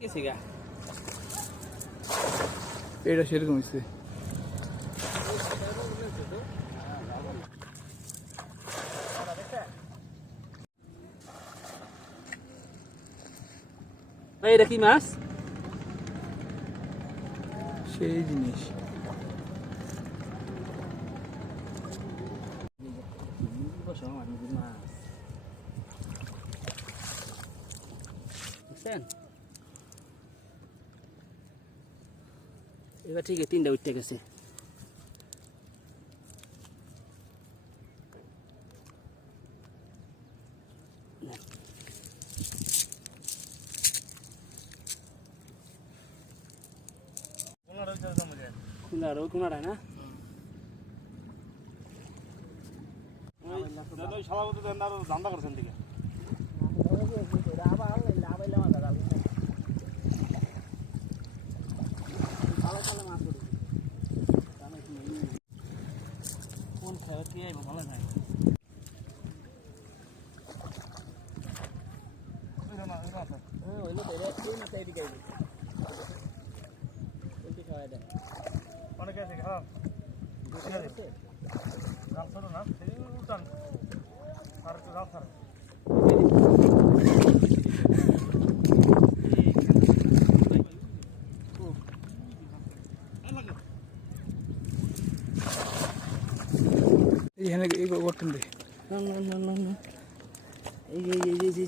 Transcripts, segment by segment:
গেছে গা এটা সেরকম হয়েছে ভাই এটা কি মাছ সেই জিনিস মাছ এবার ঠিক আছে তিনটা উঠতে গেছে। কুনার ওই কুনারা না ধান্দা করছেন দিকে অনেকে আছে খারাপ জাল ছোট না সেই উল্টান আর একটু ছাড়া এইখানে এই করতেন এই এই এই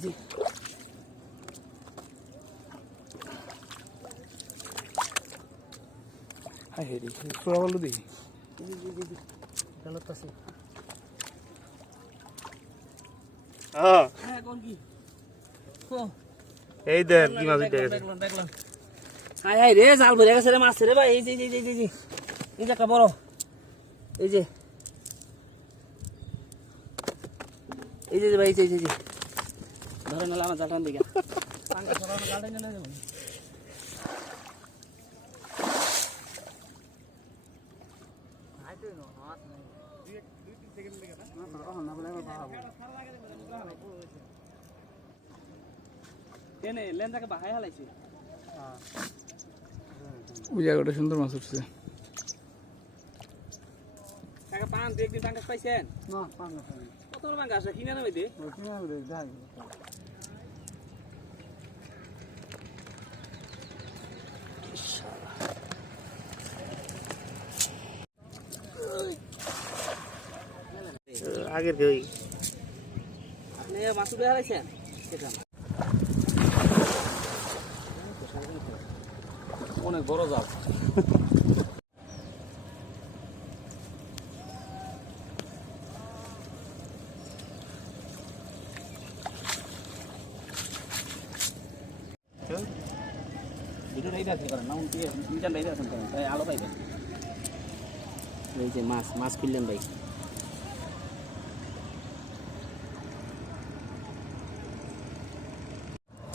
হ্যাঁ হেরি ছোড়া বলো দেখি এই কোন কি মাছ উঠে গেছে হাই হাই রে জাল ভরে গেছে রে মাছ রে ভাই। এই যে এই যে এই যে এই যে। এই যে একটা বড়। এই যে। এই যে ভাই এই যে এই যে, ধরে নিলাম জালটান দিকে। কেনে লেনটাকে বাহাই হালাইছে? ওই জায়গাটা সুন্দর মাছ উঠছে। কাকা পান দু একদিন পাঙ্গাস পাইছেন? না কত বড় পাঙ্গাস কিনে নেবে দে। আগের মাছ হারাইছেন অনেক বড় জাল এই যে মাছ মাছ কিনলেন ভাই ধরবই যার শখ আছে ঠিক আছে ভালো গেল না গেছি গা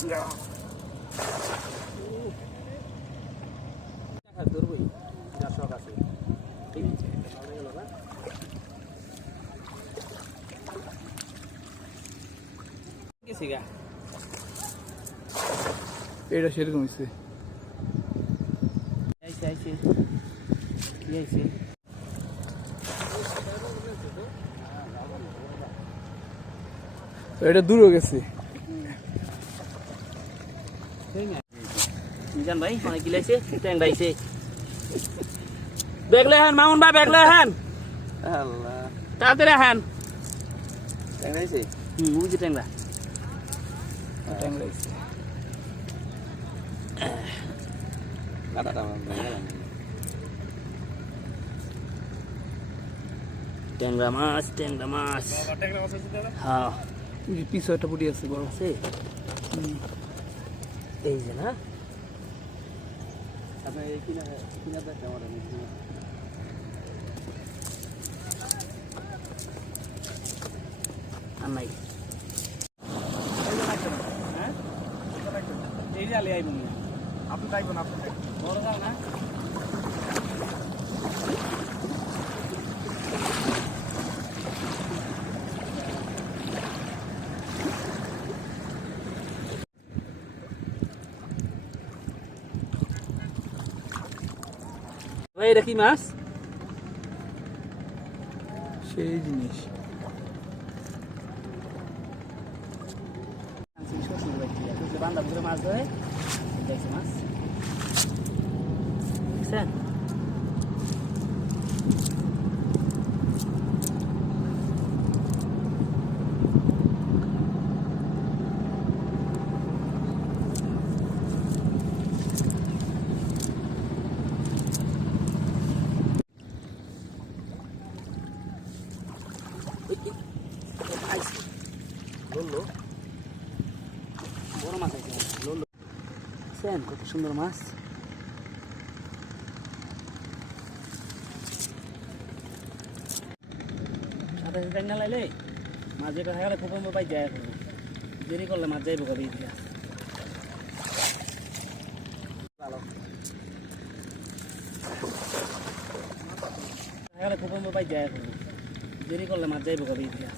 এটা সেরকম হয়েছে আইছে কি আইছে এটা দূরও গেছে। মিজান ভাই অনেক গিলাইছে ট্যাং ডাইছে ব্যাগ লয়ে হান মামুন ভাই ব্যাগ লয়ে হান আল্লাহ তাড়াতাড়ি হান দেখাইছে হুম বুঝি ট্যাংরা ট্যাং লাগছে কাটাটা ট্যাংরা মাছ ট্যাংরা মাছ হ্যাঁ ওই যে পিছু একটা পুটি আছে বড় আছে এই যে না। এই জালে আইব আপনি দেখবেন আপনি বড় না? এটা কি মাছ। সেই জিনিস। মাছ ধরে দেখছি মাছ দেখছেন খাইছি বলল বড় মাছ আছে লোলো সেন কত সুন্দর মাছ সাথে সাথে না লাইলে মাছ যেটা খুব পাই যায় করব দেরি করলে মাছ যাইব কবে দিয়া খুব পাই যায় করব দেরি করলে মাছ যাইব কবে দিয়া